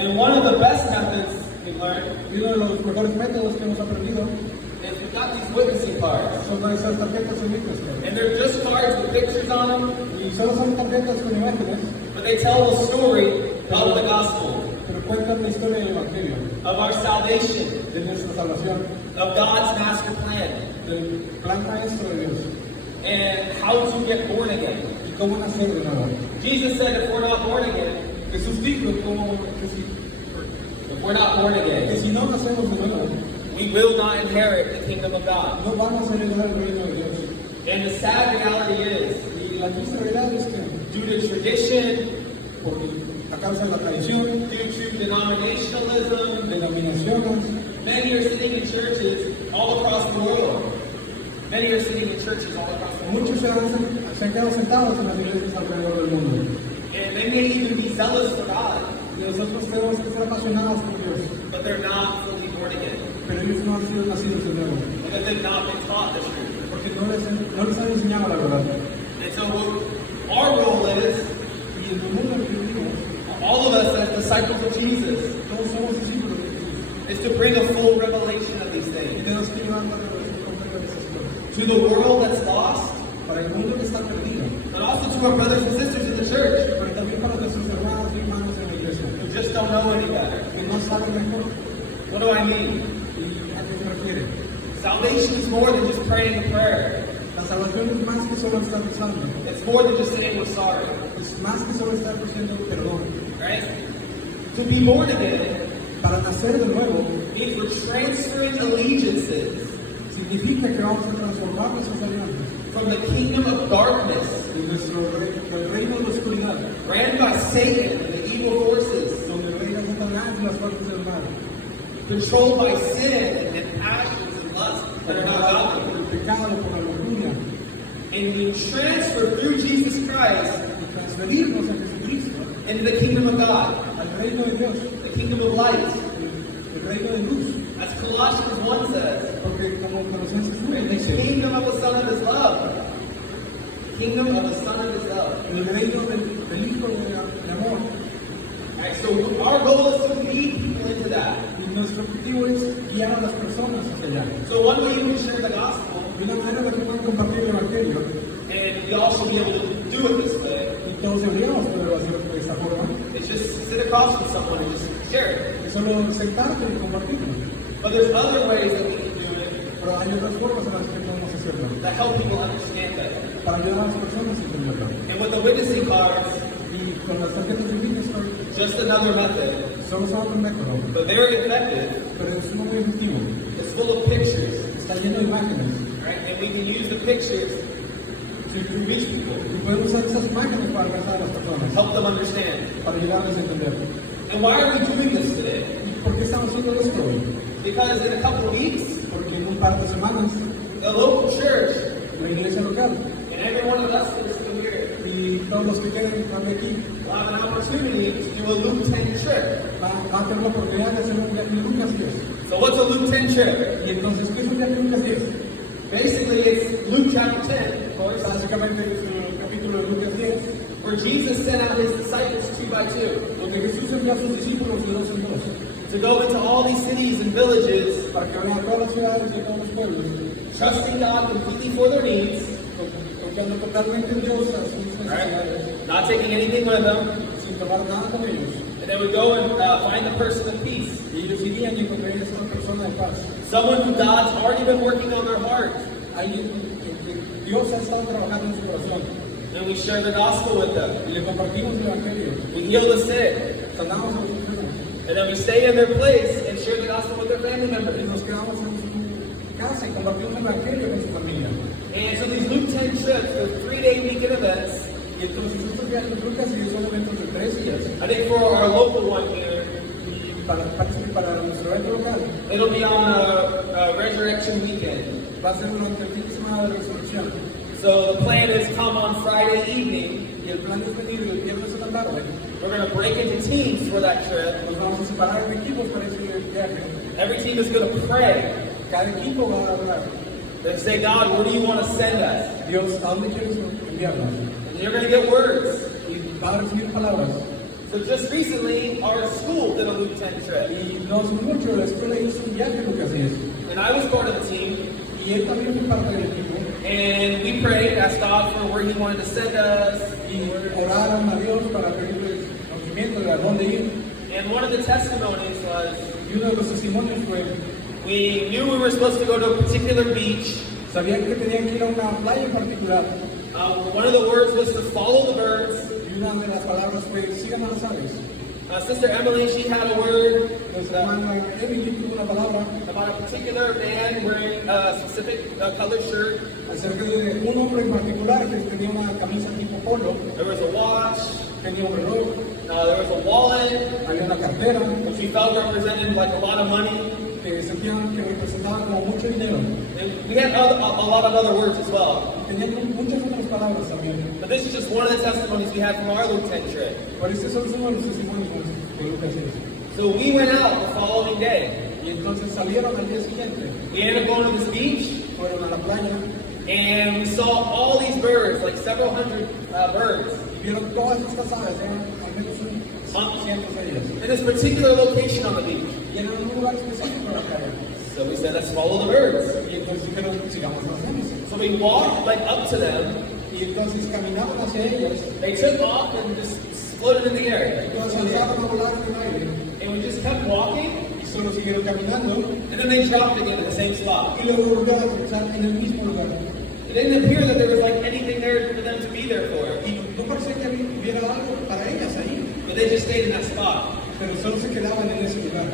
And one of the best methods we've learned Y uno de los mejores métodos que hemos aprendido is we've got these witnessing cards. son esas tarjetas únicas. And they're just cards with pictures on them, Y solo son tarjetas con imágenes, but they tell the story of the gospel, pero cuentan la historia del Evangelio, of our salvation, de nuestra salvación, of God's master plan, del plan maestro de Dios, and how to get born again. y cómo nacer de nuevo. Jesus said if we're not born again, Jesús dijo if we're not born que again, si no nacemos de nuevo, we will not inherit the kingdom of God. no vamos a heredar el reino de Dios. And the sad reality is, Y la triste realidad es que, due to tradition, a causa de la tradición, due to denominationalism, denominaciones, many are sitting in churches all across the world. Many are sitting in churches all across the world. muchos se han quedado sentados en las iglesias alrededor del mundo. And they may even be zealous for God, Y nosotros tenemos que ser apasionados por Dios, but they're not fully born again. pero ellos no han sido nacidos de nuevo, Because they've not been taught the truth. porque no les han enseñado la verdad. And so our role is, Y en el mundo en el que vivimos, all of us as disciples of Jesus, todos somos discípulos de Jesús. is to bring a full revelation of these Y things. tenemos que llevar la revelación completa de esas cosas. To the world that's lost, Para el mundo que está perdido, but also to our brothers and sisters in the church pero también para nuestros hermanos y hermanas en la iglesia, who just don't know any better. que no saben mejor. What do I mean? ¿Y a qué se refiere? Salvation is more than just praying a prayer. La salvación es más que solo estar rezando, It's more than just saying we're sorry. es más que solo estar diciendo perdón. Right? To be born again Para nacer de nuevo, means we're transferring allegiances significa que vamos a transformar nuestras alianzas from the kingdom of darkness, del reino de la oscuridad, ran by Satan and the evil forces, donde reina Satanás y las fuerzas del mal, controlled by sin and passions and lusts that are not godly. por el pecado, por la locura, And we transfer through Jesus Christ y transferirnos a Jesucristo, into the kingdom of God, al reino de Dios, the kingdom of light. el reino de luz. As Colossians 1 says, Porque como Colosenses 1 in the dice, kingdom of the Son of His love. Kingdom of the Son of His love. el reino del Hijo de amor. Alright, so our goal is to lead people into that. Y nuestro objetivo es guiar a las personas hacia allá. So one way you can share the gospel, Y una manera de que puedan compartir el Evangelio, and we all should be able to do it this way, y todos deberíamos poder hacerlo de esta forma, is just sit across from someone and just share it. es solo sentarte y compartirlo. But there's other ways that we can do it Pero hay otras formas en las que podemos hacerlo, that help people understand that. para ayudar a las personas a entenderlo. And with the witnessing cards, Y con las tarjetas de Bitcoin, just another method, solo son otro método, but very effective. pero es uno muy efectivo. It's full of pictures, Está lleno de imágenes. right? And we can use the pictures to reach people, Y podemos usar esas imágenes para alcanzar a las personas, help them understand. para ayudarles a entender. And why are we doing this today? ¿Y por qué estamos haciendo esto hoy? Because in a couple of weeks, Porque en un par de semanas, the local church, la iglesia local and every one of us that is still here, y todos los que queden aquí will have an opportunity to do a Luke 10 trip. van a tener la oportunidad de hacer un viaje de Lucas 10. So what's a Luke 10 trip? Y entonces, ¿qué es un viaje de Lucas 10? Basically, it's Luke chapter 10, Pues básicamente es el capítulo de Lucas 10, where Jesus sent out his disciples 2 by 2 donde Jesús envió a sus discípulos de dos en dos to go into all these cities and villages, para que vayan a todas las ciudades y a todos los pueblos, trusting God completely for their needs, confiando totalmente en Dios a sus necesidades, not taking anything with them, sin tomar nada con ellos. and they would go and find the person of peace, Y ellos irían y encontrarían a una persona de paz. someone who God's already been working on their heart, Alguien que Dios ha estado trabajando en su corazón. and we share the gospel with them. Y le compartimos el Evangelio. We heal the sick, Sanamos a los enfermos. and then we stay in their place and share the gospel with their family Y members. nos quedamos en su casa y compartimos el Evangelio con su familia. And so these Luke 10 trips, they're 3-day weekend events. Y entonces estos viajes de Lucas y son eventos de 3 días. I think for our local one here, Y para nuestro evento local it'll be on a Resurrection weekend. va a ser durante el fin de semana de resurrección. So the plan is come on Friday evening. Y el plan es venir el viernes en la tarde. We're going to break into teams for that trip. Nos vamos a separar en equipos para ese viaje. Every team is going to pray. Cada equipo va a hablar. They say, God, where do you want to send us? Dios, ¿a dónde quieres enviarnos? And you're going to get words. Y va a recibir palabras. So just recently, our school did a tent trip. Y no hace mucho, la escuela hizo un viaje, Lucas, y eso. And I was part of the team. Y él también fue parte del equipo. And we prayed, asked God for where He wanted to send us. Y oraron a Dios para pedirle conocimiento de a dónde ir. And one of the testimonies was, Y uno de los testimonios fue, we knew we were supposed to go to a particular beach. sabían que tenían que ir a una playa en particular. One of the words was to follow the birds. Y una de las palabras fue, sigan a las aves. Sister Emily, she had a word Nuestra hermana Emily tuvo una palabra about a particular man wearing a specific colored shirt. acerca de un hombre en particular que tenía una camisa tipo polo, There was a watch. tenía un reloj, There was a wallet, había una cartera which we felt represented like a lot of money. que sentían que representaba como mucho dinero. And we had a lot of other words as well. Tenían muchas otras palabras también. But this is just one of the testimonies we had from our lieutenant trip. Pero estos son solo los testimonios que Lucas hizo. So we went out the following day. Y entonces salieron al día siguiente, We ended up going to this beach, fueron a la playa and we saw all these birds, like several hundred birds, y vieron todas estas aves, eran al menos cientos de ellas. in this particular location on the beach. Y eran en un lugar específico de la playa. So we said, let's follow the birds. Y entonces dijeron, sigamos las aves. So we walked like up to them. Y entonces caminaban hacia ellos, They took off and just floated in the air. entonces alzaron a volar en el aire And we just kept walking, y solo siguieron caminando and then they dropped again at the same spot. y luego volvieron a aterrizar en el mismo lugar. It didn't appear that there was like anything there for them to be there for, Y no parecía que hubiera algo para ellas ahí, but they just stayed in that spot. pero solo se quedaban en ese lugar.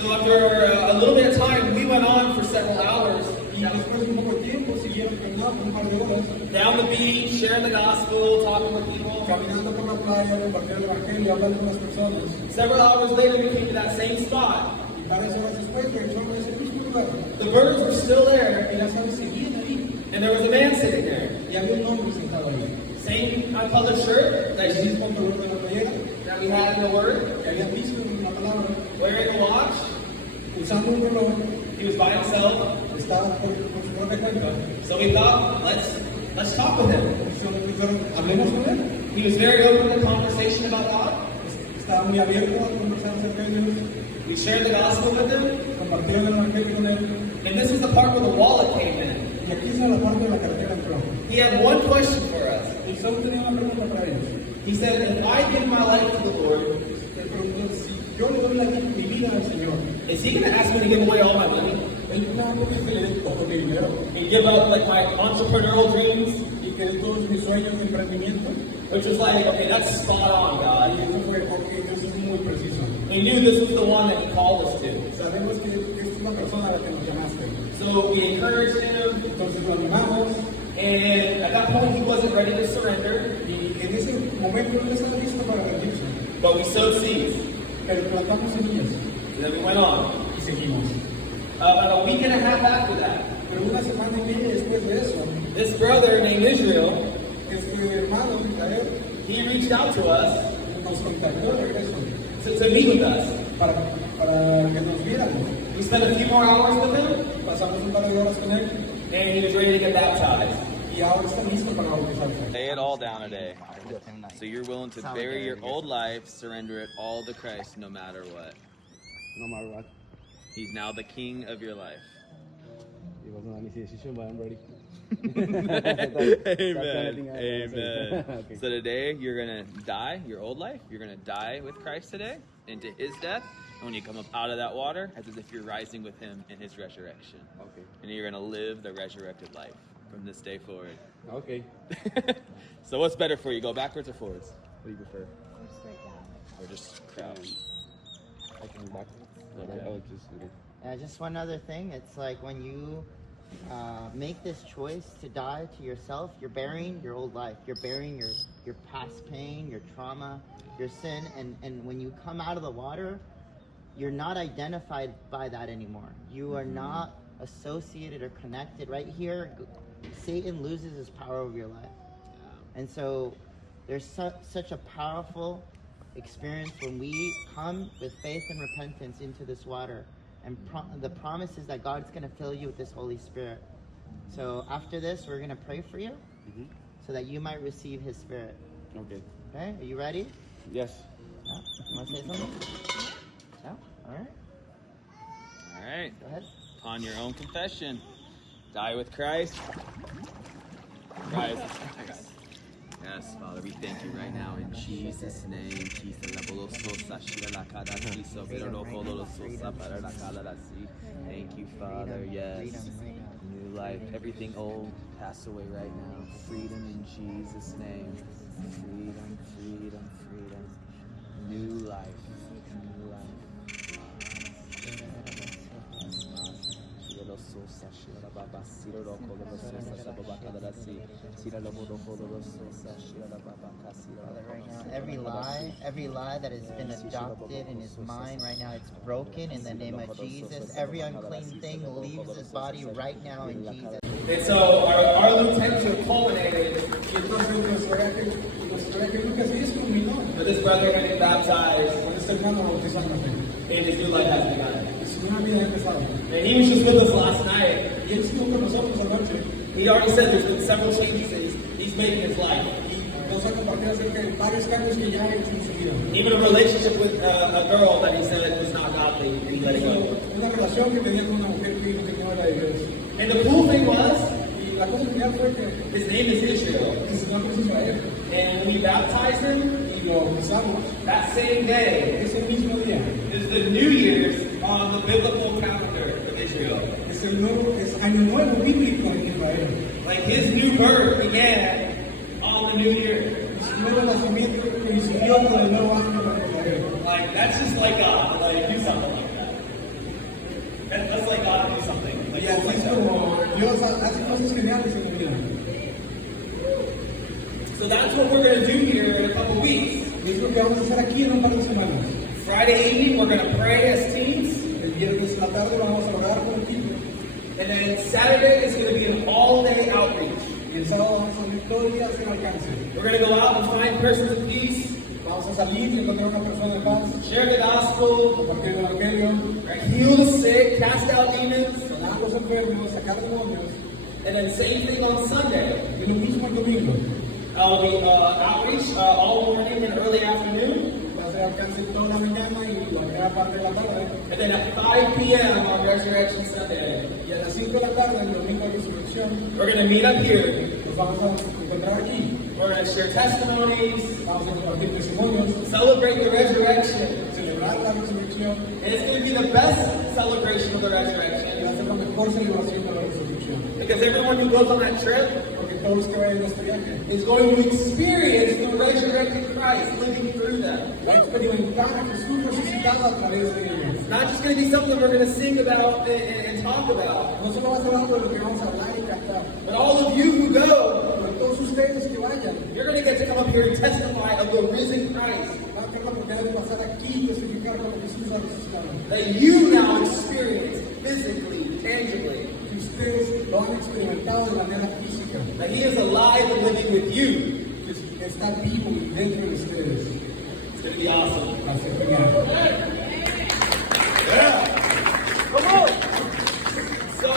So after a little bit of time, we went on for several hours Y después de un poco de tiempo siguieron caminando un par de horas, down the beach, sharing the gospel, talking with people. caminando por la playa, compartiendo el evangelio, hablando con las personas. Several hours later, we came to that same spot. Y varias horas después regresaron a ese mismo lugar. The birds were still there, Y las aves seguían ahí. and there was a man sitting there. Y había un hombre sentado ahí. Same colored shirt El mismo color de la playera, that we had in the word, que habían visto en la palabra, wearing a watch. usando un reloj, He was by himself. estaba por su propia cuenta. So we thought, let's talk with him. Solo dijeron, hablemos con él. He was very open to conversation about God. Estaba muy abierto a conversar acerca de Dios. We shared the gospel with him. Compartieron el evangelio con él. And this was the part where the wallet came in. Y aquí es la parte de la cartera entró. He had one question for us. Y solo tenía una pregunta para ellos. He said, if I give my life to the Lord, Le preguntó, si yo le doy mi vida al Señor, is He going to ask me to give away all my money él no porque que le dé todo mi dinero and give up like my entrepreneurial dreams? y que dé todos mis sueños de emprendimiento. Which was like, okay, that's spot on, Y God. eso fue porque Dios es muy preciso. He knew this was the one that He called us to. Sabemos que esta es la persona a la que nos llamaste. So we encouraged him, Entonces lo animamos and at that point he wasn't ready to surrender, y en ese momento no estaba listo para rendirse. but we sowed seeds. Pero plantamos semillas And then we went on. y seguimos. About a week and a half after that, Pero una semana y media después de eso, this brother named Israel, este hermano Israel he reached out to us nos contactó de regreso to meet with us. para que nos viéramos. We spent a few more hours with him, Pasamos un par de horas con él and he was ready to get baptized. y ahora está listo para bautizarse. Lay it all down today. So you're willing to bury your old life, surrender it all to Christ no matter what. No matter what. He's now the king of your life. It wasn't an easy decision, but I'm ready. Amen. Amen. Okay. So today you're going to die your old life. You're going to die with Christ today into his death. And when you come up out of that water, it's as if you're rising with him in his resurrection. Okay. And you're going to live the resurrected life from this day forward. Okay. So what's better for you? Go backwards or forwards? What do you prefer? Or just crouch? I can back. Okay. I'll just do it. Just one other thing. It's like when you make this choice to die to yourself, you're burying your old life. You're burying your past pain, your trauma, your sin. And when you come out of the water, you're not identified by that anymore. You are not associated or connected. Right here, Satan loses his power over your life. And so there's such a powerful experience when we come with faith and repentance into this water. And the promise is that God's going to fill you with this Holy Spirit. So after this, we're going to pray for you so that you might receive his Spirit. Okay. Okay? Are you ready? Yes. Yeah. You want to say something? Yeah. on your own confession. Die with Christ. Rise with Christ. Yes, Father, we thank you right now in Jesus' name. Thank you, Father. Yes. New life. Everything old pass away right now. Freedom in Jesus' name. Freedom, freedom, freedom. New life. New life. Father, right now, every lie that has been adopted in his mind right now, it's broken in the name of Jesus. Every unclean thing leaves his body right now in Jesus. And so our lieutenant culminated Y entonces nuestra que nunca se hizo culminó. for this brother getting baptized, Con este hermano bautizándose. and his new life has begun. Y su nueva vida ha empezado. And he was just with us last night. Y él estuvo con nosotros anoche. He already said there's been several changes that he's made in his life. Y nos ha compartido acerca de varios cambios que ya ha hecho en su vida. Even a relationship with a girl that he said was not godly, he let it go. Una relación que tenía con una mujer que dijo que no era de Dios. And the cool thing was, Y la cosa genial fue que his name is Israel. su nombre es Israel. And when we baptized him, Y lo bautizamos that same day ese mismo día. is the New Year's on the biblical calendar of Israel. Es el nuevo, es año nuevo bíblico en Israel. Like his new birth began on the New Year. Su nuevo nacimiento coincidió con el nuevo año en Israel. Like that's just like God, like do something like that. That's like God do something. Like, Y así es como Dios hace cosas geniales en mi vida. so that's what we're going to do here in a couple weeks. Y es lo que vamos a hacer aquí en un par de semanas. Friday evening, we're going to pray as teams. El viernes en la tarde vamos a orar con el equipo. And then Saturday is going to be an all-day outreach. Y el sábado vamos a salir todo el día a hacer alcance. We're going to go out and find persons of peace, Vamos a salir y encontrar una persona de paz, share the gospel, compartir el evangelio, heal the sick, cast out demons, sanar a los enfermos, sacar demonios. and then same thing on Sunday. Y lo mismo el domingo. Will be outreach all morning and early afternoon. Va a ser alcance toda la mañana y la primera parte de la tarde. And then at 5 p.m. on Resurrection Sunday, Y a las 5 de la tarde, el domingo de resurrección, we're going to meet up here. nos vamos a encontrar aquí. We're going to share testimonies, Vamos a compartir testimonios, celebrate the resurrection. celebrar la resurrección. And it's going to be the best celebration of the Y va a resurrection. ser la mejor celebración de la resurrección. Because everyone who goes on that trip Porque todos los que vayan a este viaje is going to experience the resurrected Christ living through them. va a experimentar a Jesús resucitado a través de ellos. It's not just going to be something we're going to sing about and talk about. No solo va a ser algo de lo que vamos a hablar y cantar, But all of you who go, pero todos ustedes que vayan you're going to get to come up here and testify of the risen Christ. van a tener la oportunidad de pasar aquí y testificar como Jesús ha resucitado. That you now experience physically, tangibly. Que ustedes lo han experimentado de manera física. That He is alive and living with you. Que está vivo dentro de ustedes. It's going to be awesome. Va a ser genial. Come on! So,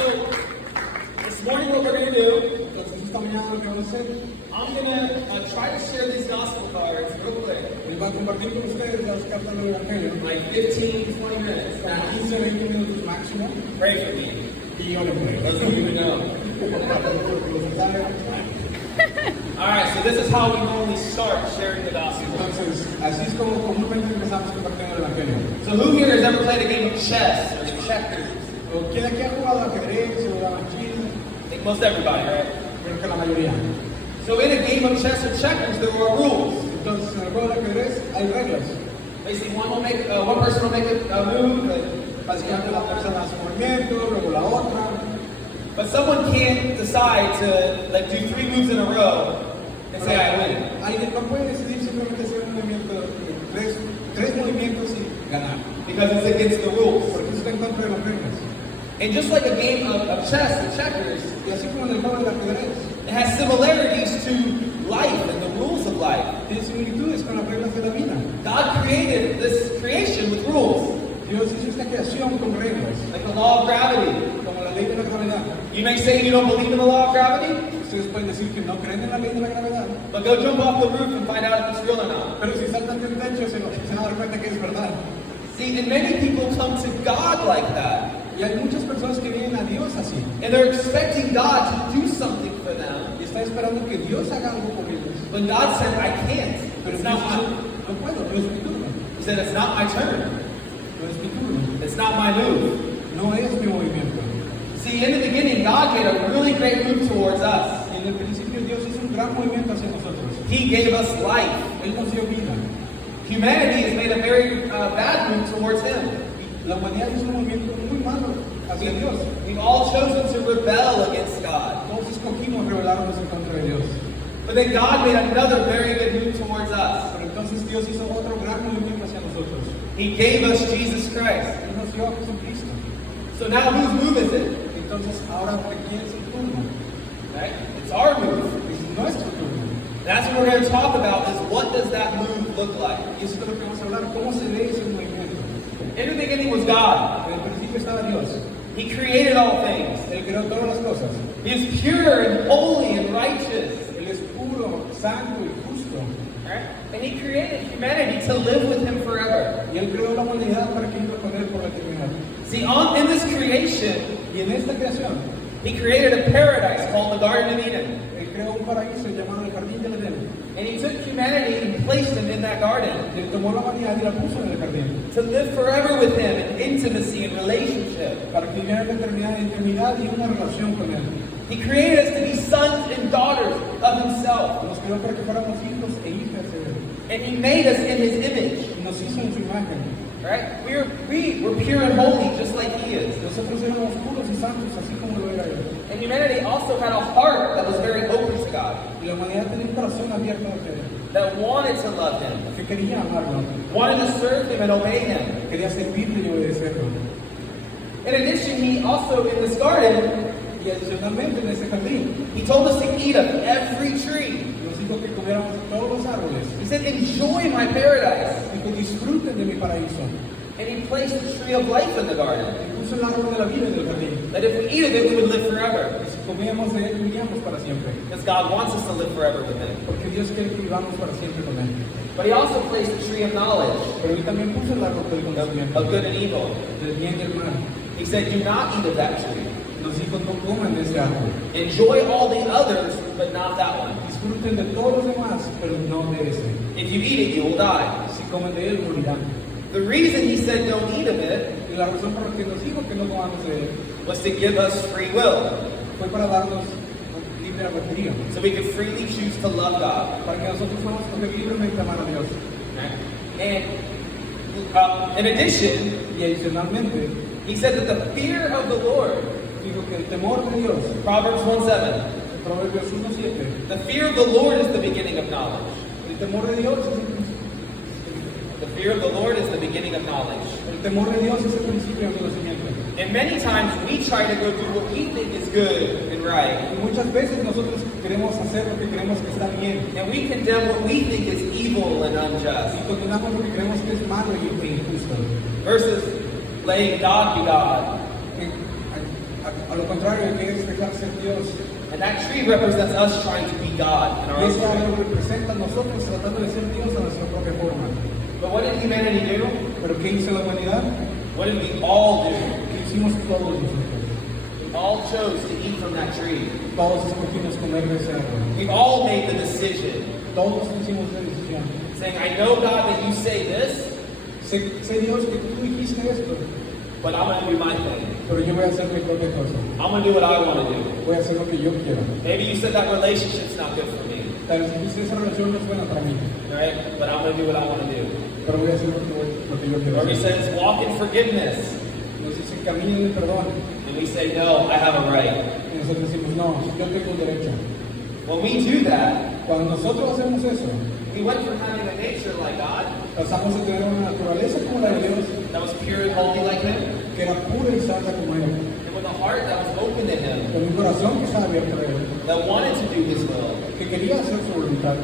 this morning what we're going to do, Entonces esta mañana lo que vamos a hacer I'm going to try to share these gospel cards real quick. es va a compartir con ustedes las cartas del Evangelio. Like 15, 20 minutes. Como Now, 15-20 minutos máximo. pray for me. Y yo le puedo. Those of you who know. Entonces, Alright, so this is how we normally start sharing the gospel. así es como comúnmente empezamos compartiendo el Evangelio. So who here has ever played a game of chess or checkers? ¿O quién aquí ha jugado ajedrez o damasquín? I think most everybody, right? Creo que la mayoría. So in a game of chess or checkers, there are rules. Entonces, en el juego de ajedrez hay reglas. Basically, one person will make a move, Básicamente la persona hace un movimiento, luego la otra. but someone can't decide to like do 3 moves in a row and say I win. Alguien no puede decidir simplemente hacer un movimiento, tres movimientos y ganar. Because it's against the rules. Porque eso está en contra de las reglas. And just like a game of chess or checkers, Y así como en el juego de ajedrez, it has similarities to life and the rules of life. tiene similitudes con las reglas de la vida. God created this creation with rules, Dios hizo esta creación con reglas, like the law of gravity. como la ley de la gravedad. You may say you don't believe in the law of gravity, Ustedes pueden decir que no creen en la ley de la gravedad, but go jump off the roof and find out if it's real or not. pero si saltan del techo se van a dar cuenta que es verdad. See, and many people come to God like that. Y Y hay muchas personas que vienen a Dios así. And they're expecting God to do something for them. Y están esperando que Dios haga algo por ellos. When God said, I can't. Pero It's Dios not dice, my, no puedo, no es mi turno. he said, it's not my turn. No es mi turno. It's not my move. No es mi movimiento. See, in the beginning, God made a really great move towards us. Y en el principio Dios hizo un gran movimiento hacia nosotros. He gave us life. Él nos dio vida. Humanity has made a very bad move towards Him. La humanidad hizo un movimiento muy malo hacia Dios. We've all chosen to rebel against God. Todos escogimos rebelarnos en contra de Dios. But then God made another very good move towards us. Pero entonces Dios hizo otro gran movimiento hacia nosotros. He gave us Jesus Christ. Él nos dio a Jesucristo. So now whose move is it? Entonces ahora ¿de quién es el turno? Right? It's our move. Es nuestro turno. That's what we're going to talk about is what does that move look like? Y eso es de lo que vamos a hablar. ¿Cómo se ve ese movimiento? In the beginning was God. En el principio estaba Dios. He created all things. Él creó todas las cosas. He is pure and holy and righteous. Él es puro, santo y justo. Right? And He created humanity to live with Him forever. Y Él creó la humanidad para que viva con Él por la eternidad. See, in this creation, Y en esta creación, He created a paradise called the Garden of Eden. Él creó un paraíso llamado el Jardín del Edén. And He took humanity and placed them in that garden Y Él tomó la humanidad y la puso en el jardín. to live forever with Him in intimacy and relationship. Para que vivieran la eternidad en intimidad y una relación con Él. He created us to be sons and daughters of Himself. Nos creó para que fuéramos hijos e hijas de Él. And He made us in His image. Y nos hizo en su imagen. Right? We were pure and holy just like He is. Nosotros éramos puros y santos, así como lo era Él. And humanity also had a heart that was very open to God, Y la humanidad tenía un corazón abierto hacia Él. that wanted to love Him, Que quería amarlo. wanted to serve Him and obey Him. Quería servirle y obedecerlo. In addition, He also, in this garden, Y adicionalmente en ese jardín, He told us to eat of every tree. nos dijo que comiéramos de todos los árboles. He said, enjoy my paradise. Dijo, disfruten de mi paraíso. And He placed the tree of life in the garden, Y puso el árbol de la vida en el jardín. that if we eat of it, we would live forever. Y si comíamos de él, vivíamos para siempre. Because God wants us to live forever with Him. Porque Dios quiere que vivamos para siempre con Él. But He also placed the tree of knowledge, Pero Él también puso el árbol del conocimiento, of good and evil. del bien y del mal. He said, do not eat of that tree. Nos dijo, no coman de ese árbol. Enjoy all the others, but not that one. Disfruten de todos los demás, pero no de ese. If you eat it, you will die. Si comen de él, morirán. The reason He said don't eat of it Y la razón por la que nos dijo que no comamos de él was to give us free will, fue para darnos libre albedrío. so we could freely choose to love God. Para que nosotros podamos escoger libremente amar a Dios. And in addition, Y adicionalmente, He said that the fear of the Lord, dijo que el temor de Dios, Proverbs 1:7, Proverbios 1:7, the fear of the Lord is the beginning of knowledge. el temor de Dios es el principio. The fear of the Lord is the beginning of knowledge. El temor de Dios es el principio del conocimiento. And many times we try to go do what we think is good and right. Y muchas veces nosotros queremos hacer lo que creemos que está bien. And we condemn what we think is evil and unjust. Y condenamos lo que creemos que es malo y injusto. Versus letting God be God. A lo contrario, que es dejar ser Dios. And that tree represents us trying to be God in our Y own ese way. árbol representa a nosotros tratando de ser Dios a nuestra propia forma. But what did humanity do? Pero ¿qué hizo la humanidad? What did we all do? ¿Qué hicimos todos nosotros? We all chose to eat from that tree. Todos escogimos comer de ese árbol. We all made the decision, Todos hicimos la decisión. saying, I know, God, that you say this, Sé Dios que tú dijiste esto, but I'm going to do my thing. pero yo voy a hacer mi propia cosa. I'm going to do what I want to do. Voy a hacer lo que yo quiero. Maybe you said that relationship's not good for me, Tal vez dijiste esa relación no es buena para mí, right? But I'm going to do what I want to do. pero voy a hacer lo que yo quiero Or he hacer. says, walk in forgiveness. Nos dice camino de perdón. And we say, no, I have a right. Y nosotros decimos, no, yo tengo un derecho. When we do that, Cuando nosotros hacemos eso, we went from having a nature like God, pasamos a tener una naturaleza como la de Dios, that was pure and holy like Him, que era pura y santa como Él, and with a heart that was open to Him, con un corazón que estaba abierto a Él, that wanted to do His will. que quería hacer su voluntad.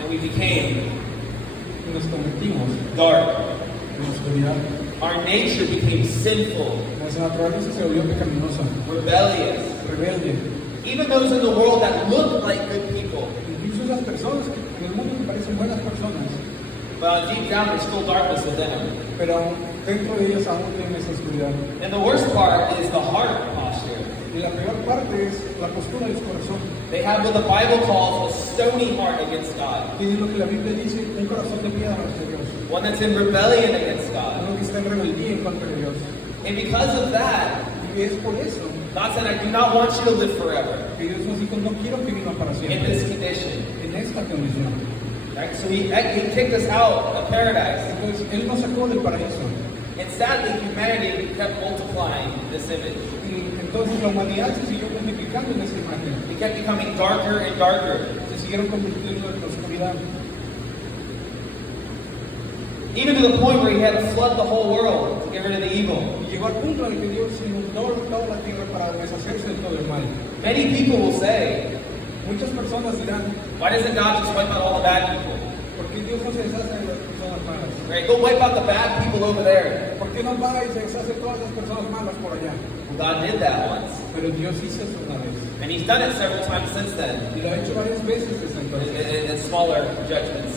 And we became Y nos convertimos dark. en la oscuridad. Our nature became sinful, Nuestra naturaleza se volvió pecaminosa, rebellious. rebelde. Even those in the world that look like good people, Incluso esas personas que en el mundo que parecen buenas personas, but deep down there's still darkness within them. pero dentro de ellos aún tienen esa oscuridad. And the worst part is the heart posture. Y la peor parte es la postura de su corazón. They have what the Bible calls a stony heart against God, Tienen lo que la Biblia dice, un corazón de piedra hacia Dios. one that's in rebellion against God. Uno que está en rebeldía en contra de Dios. And because of that, Y es por eso God said, I do not want you to live forever que Dios nos dijo, no quiero que vivan para in siempre this condition. en esta condición. Right? So he kicked us out of paradise. Entonces, Él nos sacó del paraíso. And sadly, humanity kept multiplying this image. Y entonces la humanidad se siguió multiplicando en esa imagen. It kept becoming darker and darker. Se siguieron convirtiendo en la oscuridad. Even to the point where he had to flood the whole world to get rid of the evil. Y llegó al punto en el que Dios inundó toda la tierra para deshacerse de todo el mal. Many people will say, Muchas personas dirán, why doesn't God just wipe out all the bad people? ¿por qué Dios no se deshace de las personas malas? Right? Go wipe out the bad people over there. ¿Por qué no va y se deshace de todas las personas malas por allá? Well, God did that once. Pero Dios hizo eso una vez. And he's done it several times since then. Y lo ha hecho varias veces desde entonces. In smaller judgments.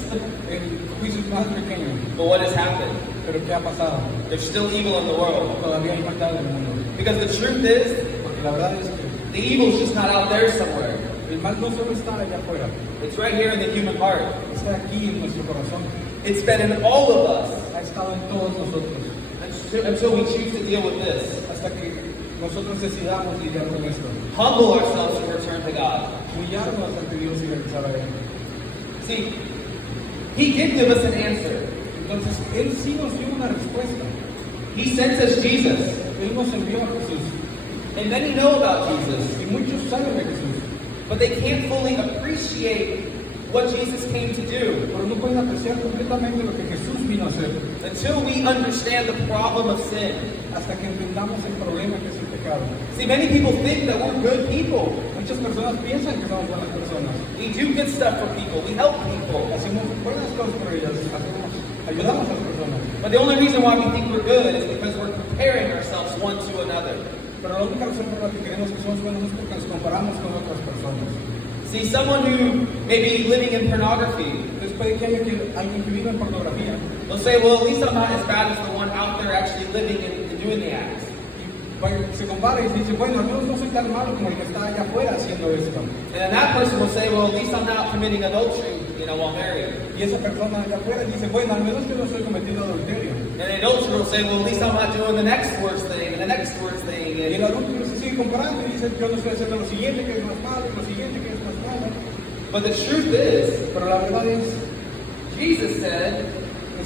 En juicios más pequeños. But what has happened? Pero ¿qué ha pasado? There's still evil in the world. Todavía hay maldad en el mundo. Because the truth is, Porque la verdad es que the evil's just not out there somewhere. el mal no solo está allá afuera. It's right here in the human heart. Está aquí en nuestro corazón. It's been in all of us Ha estado en todos nosotros. until we choose to deal with this. Hasta que nosotros decidamos lidiar con esto. Humble ourselves and return to God. Humillarnos ante Dios y regresar a Él. See, He did give us an answer. Entonces, Él sí nos dio una respuesta. He sent us Jesus. Él nos envió a Jesús. And many know about Jesus, Y muchos saben de Jesús. but they can't fully appreciate what Jesus came to do Pero no pueden apreciar completamente lo que Jesús vino a hacer. until we understand the problem of sin. Hasta que entendamos el problema que es el pecado. See, many people think that we're good people. Muchas personas piensan que somos buenas personas. We do good stuff for people. We help people. Hacemos buenas cosas por ellas. Ayudamos a las personas. But the only reason why we think we're good is because we're comparing ourselves one to another. Pero la única razón por la que creemos que somos buenos es porque nos comparamos con otras personas. See, someone who may be living in pornography, Entonces puede que haya alguien que viva en pornografía. they'll say, well, at least I'm not as bad as the one out there actually living and doing the act. Se compara y dice, bueno, al menos no soy tan malo como el que está allá afuera haciendo esto. And then that person will say, well, at least I'm not committing adultery, while married. Y esa persona allá afuera dice, bueno, al menos que no estoy cometiendo adulterio. And the adulterer will say, well, at least I'm not doing the next worst thing and the next worst thing. Y el And, adulto se sigue comparando y dice, yo no estoy haciendo lo siguiente que es más malo, lo siguiente que es más malo. but the truth is, Pero la verdad es Jesus said,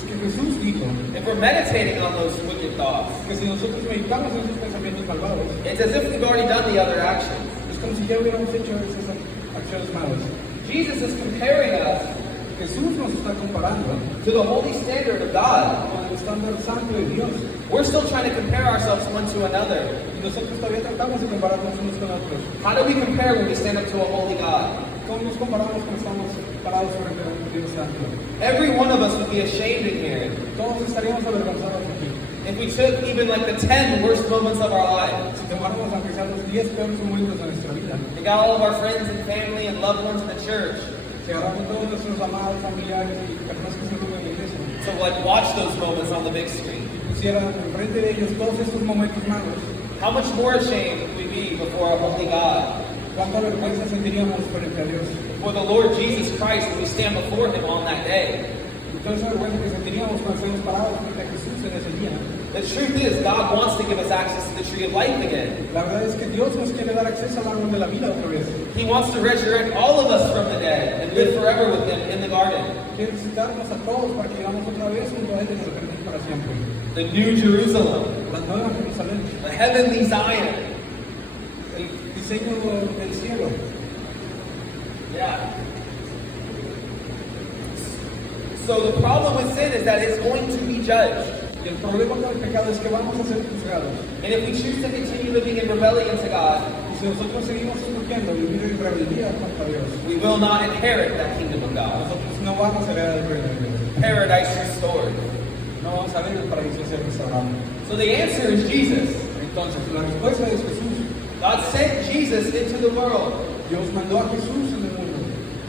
que Jesús dijo if we're meditating on those wicked thoughts, que si nosotros meditamos en esos pensamientos malvados, it's as if we've already done the other actions. es como si ya hubiéramos hecho esas acciones malas. Jesus is comparing us Jesús nos está comparando to the holy standard of God. con el estándar santo de Dios. We're still trying to compare ourselves one to another. Y nosotros todavía tratamos de compararnos unos con otros. How do we compare when we stand up to a holy God? ¿Cómo nos comparamos cuando estamos parados frente a un Dios santo? Every one of us would be ashamed in here Todos estaríamos avergonzados aquí. if we took even like the 10 worst moments of our lives Si tomáramos aunque sean los 10 peores momentos de nuestra vida, and got all of our friends and family and loved ones in the church si agarramos todos nuestros amados familiares y personas que sirven en la iglesia, to like watch those moments on the big screen, pusieran enfrente de ellos todos estos momentos malos, how much more ashamed would we be before a holy God, ¿cuánta vergüenza sentiríamos frente a Dios? before the Lord Jesus Christ when we stand before Him on that day? Y toda esa vergüenza que sentiríamos cuando estemos parados frente a Jesús en ese día. The truth is, God wants to give us access to the tree of life again. La verdad es que Dios nos quiere dar acceso al árbol de la vida otra vez. He wants to resurrect all of us from the dead and live forever with Him in the garden. Quiere visitarnos a todos para que vivamos otra vez junto a Él en el jardín para siempre. The New Jerusalem, La nueva Jerusalén, the heavenly Zion. el diseño del cielo. Yeah. So the problem with sin is that it's going to be judged. Y el problema con el pecado es que vamos a ser juzgados. And if we choose to continue living in rebellion to God, Y si nosotros seguimos escogiendo vivir en rebeldía contra Dios, we will not inherit that kingdom of God. nosotros no vamos a heredar el reino de Dios. Paradise restored. No vamos a ver el paraíso ser restaurado. So the answer is Jesus. Entonces, la respuesta es Jesús. God sent Jesus into the world Dios mandó a Jesús en el mundo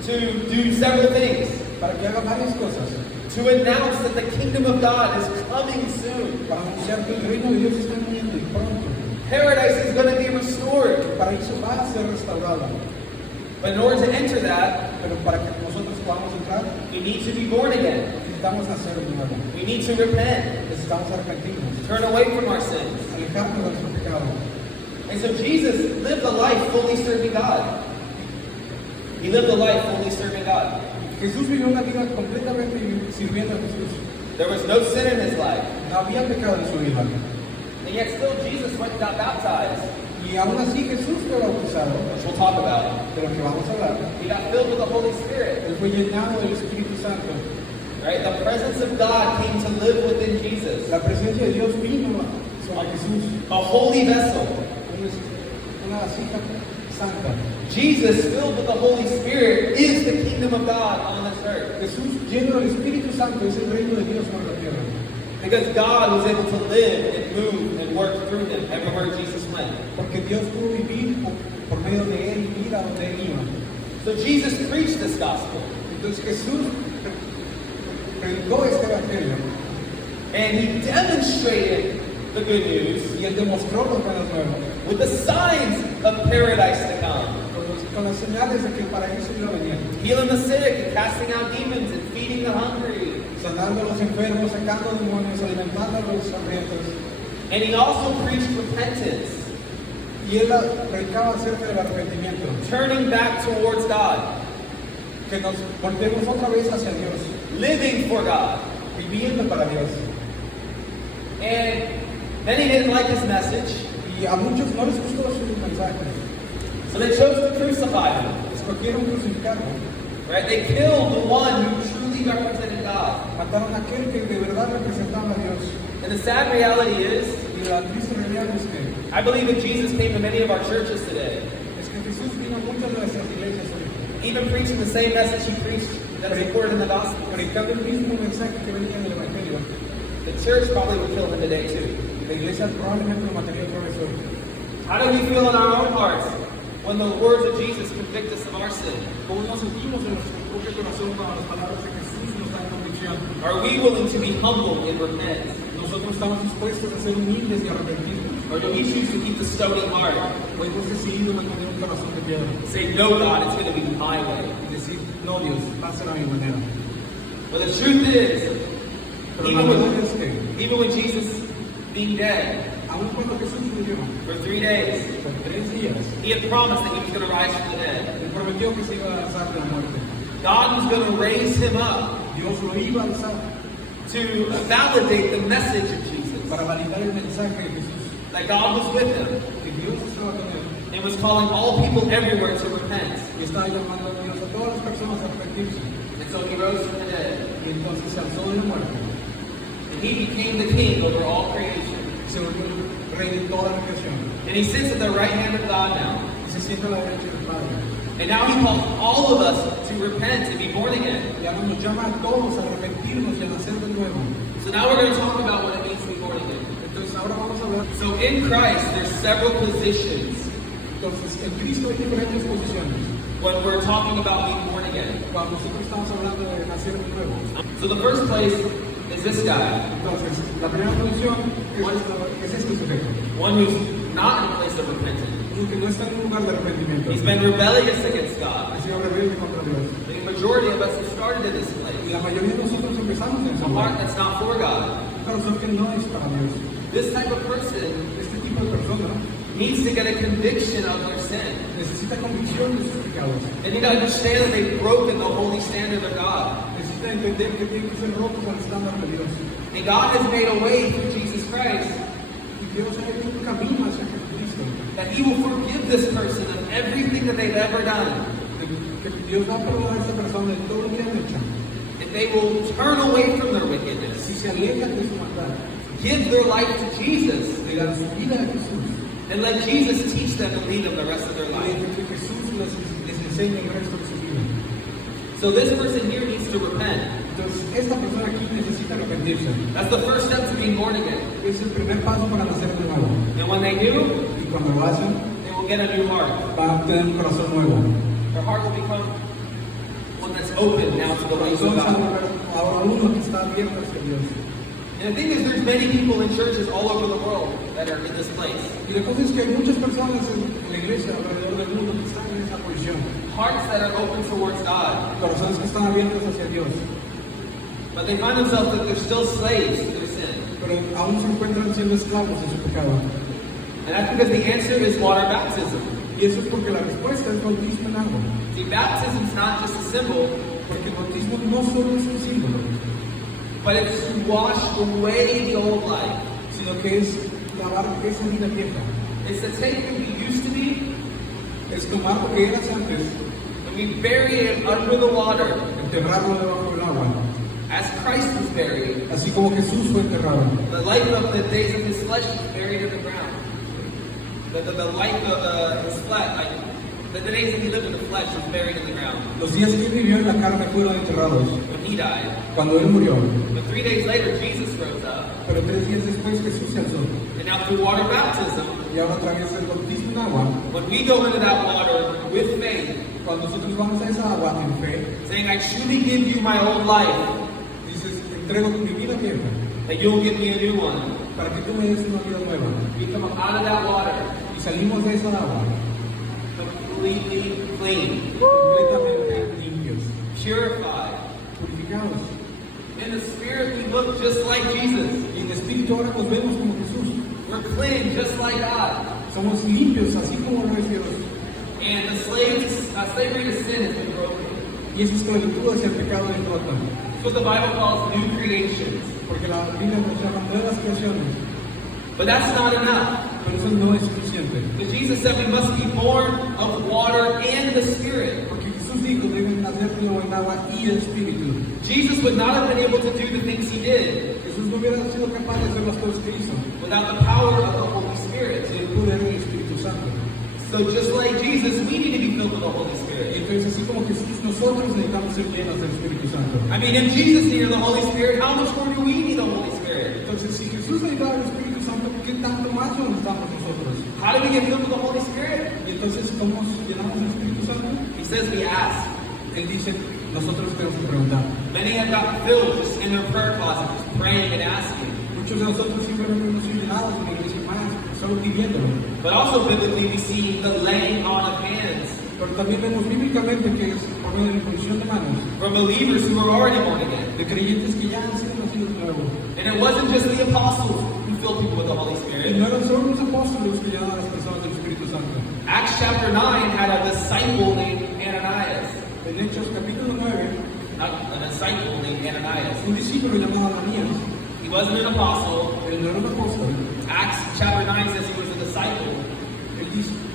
to do several things. para que haga varias cosas. To announce that the kingdom of God is coming soon. Para anunciar que el reino de Dios está viniendo y pronto. Paradise is going to be restored. El paraíso va a ser restaurado. But in order to enter that, Pero para que nosotros podamos entrar, we need to be born again. necesitamos nacer de nuevo. We need to repent, Necesitamos arrepentirnos, turn away from our sins. alejarnos de nuestro pecado. And so Jesus lived a life fully serving God. He lived a life fully serving God. Jesús vivió una vida completamente sirviendo a Jesús. There was no sin in his life. No había pecado en su vida. And yet still Jesus went and got baptized, Y aún así Jesús fue bautizado, which we'll talk about. de lo que vamos a hablar. He got filled with the Holy Spirit. Él fue llenado del Espíritu Santo. Right? The presence of God came to live within Jesus. La presencia de Dios vino sobre Jesús. A holy vessel. Una vasija santa. Jesus, filled with the Holy Spirit, is the kingdom of God on this earth. Jesús lleno del Espíritu Santo es el reino de Dios sobre la tierra. Because God was able to live and move and work through him everywhere Jesus went. Porque Dios pudo vivir por medio de él y ir a donde él iba. So Jesus preached this gospel. Entonces Jesús predicó este evangelio And he demonstrated the good news y él demostró los buenos nuevos with the signs of paradise to come. con las señales de que el paraíso iba a venir. Healing the sick and casting out demons and feeding the hungry. Sanando a los enfermos, sacando demonios, alimentando a los hambrientos. And he also preached repentance, Y él predicaba acerca del arrepentimiento, turning back towards God, que nos volvemos otra vez hacia Dios, living for God. viviendo para Dios. And then he didn't like his message, Y a muchos no les gustó su mensaje. so they chose to crucify him. Escogieron crucificarlo. Right? They killed the one who truly represented God. Mataron a aquel que de verdad representaba a Dios. And the sad reality is, Y la triste realidad es que I believe that Jesus came to many of our churches today, Jesús vino a muchas de nuestras iglesias hoy, even preaching the same message he preached that's recorded in the gospel. predicando el mismo mensaje que venía en el Evangelio. The church probably would kill him today too. La iglesia probablemente lo mataría otra vez hoy. How do we feel in our own hearts when the words of Jesus convict us of our sin? ¿Cómo nos sentimos en nuestro propio corazón cuando las palabras de Jesús nos dan convicción? Are we willing to be humble and repent? Nosotros estamos dispuestos a ser humildes y arrepentirnos. Or do we choose to keep the stony heart? O hemos decidido mantener un corazón de piedra Say, no, God, it's going to be my way. y decir, no Dios, pásala a mi manera. But the truth is, Pero la verdad es que, even with Jesus being dead aun cuando Jesús murió for 3 days, por 3 días, he had promised that he was going to rise from the dead. él prometió que se iba a alzar de la muerte. God was going to raise him up Dios lo iba a alzar to validate the message of Jesus. para validar el mensaje de Jesús, That God was with him que Dios estaba con él and was calling all people everywhere to repent. y estaba llamando a Dios a todas las personas a arrepentirse. And so he rose from the dead. Y entonces se alzó de la muerte And he became the king over all creation. y se volvió el rey de toda la creación. And he sits at the right hand of God now. Y se sienta a la derecha del Padre. And now he calls all of us to repent and be born again. Y ahora nos llama a todos a arrepentirnos y a nacer de nuevo. So now we're going to talk about what it means to be born again. Entonces ahora vamos a hablar. So in Christ, there's several positions Entonces en Cristo hay diferentes posiciones. when we're talking about being born again. Cuando nosotros estamos hablando de nacer de nuevo. So the first place is this guy, Entonces, la primera posición es este sujeto. one who's not in a place of repentance. Un que no está en un lugar de arrepentimiento. He's been rebellious against God. Ha sido rebelde contra Dios. The majority of us have started in this Y place. la mayoría de nosotros empezamos en ese A lugar. heart that's not for God. Un corazón que no es para Dios. This type of person Este tipo de persona needs to get a conviction of their sin. necesita convicción de sus pecados. They need to understand that they've broken the holy standard of God. Necesita entender que tienen que ser rotos al estándar de Dios. And God has made a way through Jesus Christ Y Dios ha hecho un camino hacia Jesucristo. that He will forgive this person of everything that they've ever done. Que Dios va a perdonar a esta persona de todo lo que han hecho. If they will turn away from their wickedness, Si se alejan de su maldad, give their life to Jesus, le dan su vida a Jesús. and let Jesus teach them and lead them the rest of their Y life. que Jesús les enseñe el resto de su vida. So this person here needs to repent. Entonces, esta persona aquí necesita arrepentirse. That's the first step to being born again. Es el primer paso para nacer de nuevo. And when they do, Y cuando lo hacen, they will get a new heart. van a tener un corazón nuevo. Their heart will become one that's open now to the ways of Entonces, God. ahora uno que está abierto hacia Dios. And the thing is, there's many people in churches all over the world that are in this place. Y la cosa es que hay muchas personas en la iglesia alrededor del mundo que están en esa posición. Hearts that are open towards God. Corazones que están abiertos hacia Dios. But they find themselves that they're still slaves to their sin. Pero aún se encuentran siendo esclavos de su pecado. And that's because the answer is water baptism. Y eso es porque la respuesta es bautismo en agua. See, baptism is not just a symbol, Porque el bautismo no solo es un símbolo, but it's to wash away the old life. sino que es lavar esa vida vieja. It's to take who we used to be Es tomar lo que eras antes, and we bury it under the water, enterrarlo debajo del agua, as Christ was buried. así como Jesús fue enterrado. The life of the days of his flesh was buried in the ground. The life of his flesh, like the days that he lived in the flesh, was buried in the ground Los días que él vivió en la carne fueron enterrados when he died. cuando él murió. But 3 days later, Jesus rose up, Pero 3 días después Jesús se alzó. and now through water baptism, Y ahora a través del bautismo en agua, when we go into that water with faith, cuando nosotros vamos a esa agua en fe, saying, "I truly give you my old life, dices, entrego mi vida vieja that you'll give me a new one." para que tú me des una vida nueva. We come up out of that water Y salimos de esa agua completely clean, completamente limpios, purified. purificados. In the spirit, we look just like Jesus. Y en el espíritu ahora nos vemos como Jesús. We're clean, just like God. Somos limpios, así como lo es Dios. And the slavery to sin has been broken. Y esa esclavitud hacia el pecado es rota. It's what the Bible calls new creations. Porque la Biblia nos llama nuevas creaciones. But that's not enough. Pero eso no es suficiente. Because Jesus said we must be born of water and the Spirit. Porque Jesús dijo, deben nacer primero en agua y el espíritu. Jesus would not have been able to do the things he did Jesús no hubiera sido capaz de hacer las cosas que hizo without the power of the Holy Spirit. sin el poder del Espíritu Santo. So just like Jesus, we need to be filled with the Holy Y Spirit. entonces, así como Jesús, nosotros necesitamos ser llenos del Espíritu Santo. I mean, if Jesus needed the Holy Spirit, how much more do we need the Holy Spirit? Entonces, si Jesús necesitaba el Espíritu Santo, ¿qué tanto más lo necesitamos nosotros? How do we get filled with the Holy Spirit? Y entonces, ¿cómo llenamos el Espíritu Santo? He says we ask. Él dice, nosotros tenemos que preguntar. Many have gotten filled just in their prayer closet, just praying and asking. Muchos de nosotros simplemente hemos sido llenados en la iglesia más, solo pidiéndolo. But also biblically, we see the laying on of hands Pero también vemos bíblicamente que es por medio de la imposición de manos, from believers who are already born again. de creyentes que ya han sido nacidos de nuevo. And it wasn't just the apostles who filled people with the Holy Y Spirit. no eran solo los apóstoles que llenaban a las personas del Espíritu Santo. Acts chapter 9 had a disciple named Ananias. En Hechos capítulo 9, Not a disciple named Ananias. un discípulo llamado Ananías, He wasn't an apostle. él no era un apóstol, Acts chapter 9 says he was a disciple. él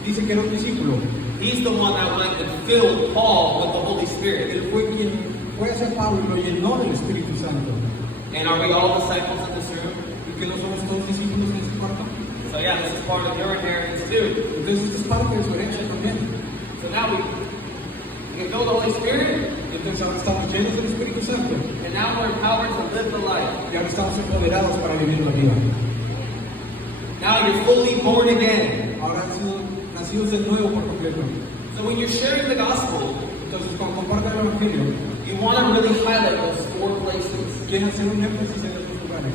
dice que era un discípulo. He's the one that went and filled Paul with the Holy Spirit. Él fue quien fue hacia Pablo y lo llenó del Espíritu Santo. And are we all disciples in this room? ¿Y que no somos todos discípulos en este cuarto? So yeah, this is part of your inheritance too. Entonces, esto es parte de su herencia también. So now we can feel the Holy Spirit, Entonces, ahora estamos llenos del Espíritu Santo and now we're empowered to live the life. y ahora estamos empoderados para vivir la vida. Now you're fully born again. Ahora han sido nacidos de nuevo por completo. So when you're sharing the gospel, Entonces, cuando comparten el Evangelio, you want to really highlight those 4 places. quieren hacer un énfasis en estos lugares.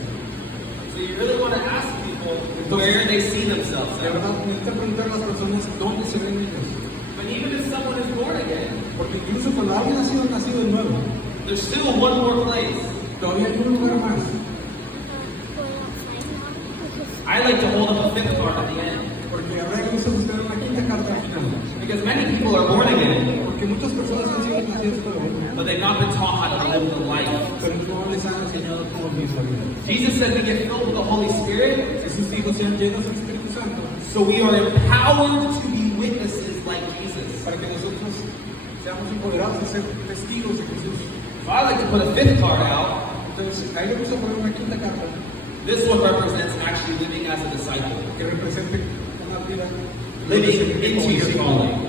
So you really want to ask people where they see themselves De at. verdad, necesitan preguntar a las personas dónde se ven ellos. But even if someone is born again, Porque incluso cuando alguien ha sido nacido de nuevo, there's still one more place. todavía hay un lugar más. I like to hold up a 5th card at the end. Porque habrá que buscar una quinta carta al final. Because many people are born again, Porque muchas personas han sido nacidas de nuevo, but they've not been taught how to live the life. pero no les han enseñado cómo vivir la vida. Jesus said we get filled with the Holy Spirit, Jesús dijo, sean llenos del Espíritu Santo, so we are empowered to be witnesses like Jesus. para que nosotros seamos empoderados de ser testigos de Jesús. So I like to put a 5th card out. Entonces, ahí le vamos a poner una quinta carta This one represents actually living as a disciple, que represente una vida living into your calling,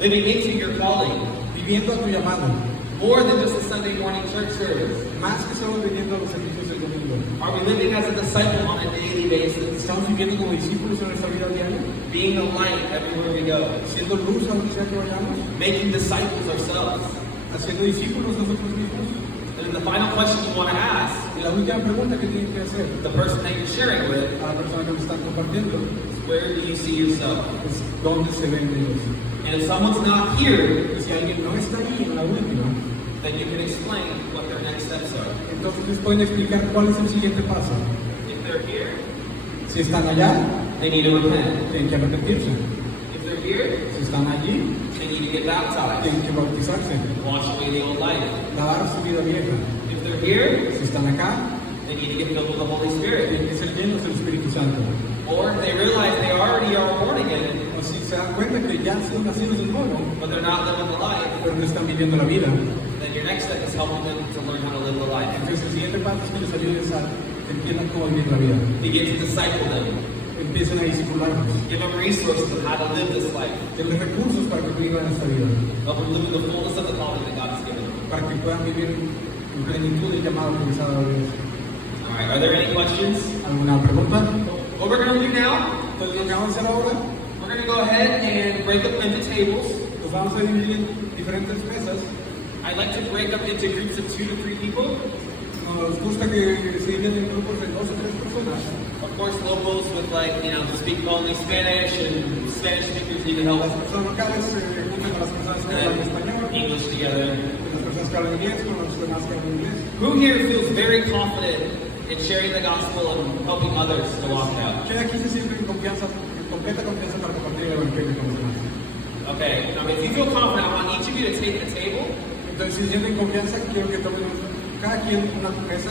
living into your calling, viviendo a tu llamado, more than just a Sunday morning church service. más que solo viniendo a los servicios del domingo. Are we living as a disciple on a daily basis, Estamos viviendo como discípulos en nuestra vida diaria, being a light everywhere we go, siendo luz a donde sea que vayamos, making disciples ourselves? haciendo discípulos nosotros mismos. There's the final question you want to ask Y la última pregunta que tienen que hacer the person that you're sharing with a la persona que me están compartiendo is, where do you see yourself? es dónde se ven ellos. And if someone's not here, Y si alguien no está ahí en la última, then you can explain what their next steps are. entonces les pueden explicar cuál es el siguiente paso. If they're here, Si están allá, they need to repent. tienen que arrepentirse. If they're here, Si están allí, they need to get baptized, tienen que bautizarse, wash away the old life. lavar su vida vieja. If they're here, Si están acá, they need to get filled with the Holy Spirit. tienen que ser llenos del Espíritu Santo. Or if they realize they already are born again, O si se dan cuenta que ya han sido nacidos de nuevo, but they're not living the life, pero no están viviendo la vida, then your next step is helping them to learn how to live the life. entonces el siguiente paso es que les ayudes a que entiendan cómo vivir la vida. Begin to disciple them. Empiecen a discipularlos. Give them resources on how to live this life. Denles recursos para que vivan esta vida, Help them live in the fullness of the calling that God has given them. para que puedan vivir en plenitud el llamado que les ha dado Dios. All right, are there any questions? ¿Alguna pregunta? What we're going to do now, Entonces lo que vamos a hacer ahora, we're going to go ahead and break up into tables. pues vamos a dividir en diferentes mesas. I'd like to break up into groups of 2 to 3 people. Nos gusta que se dividan en grupos de 2 o 3 personas. Of course, locals with speak only Spanish and Spanish speakers need to Las help. personas locales se juntan con las personas que hablan español, And English together. las personas que hablan inglés con las personas que hablan inglés. Who here feels very confident in sharing the gospel and helping others to walk it out? ¿Quién aquí se siente en confianza, en completa confianza para compartir el evangelio con los demás? Okay, now if you feel confident, I want each of you to take the table Entonces, si se sienten confianza, quiero que tomen cada quien una mesa.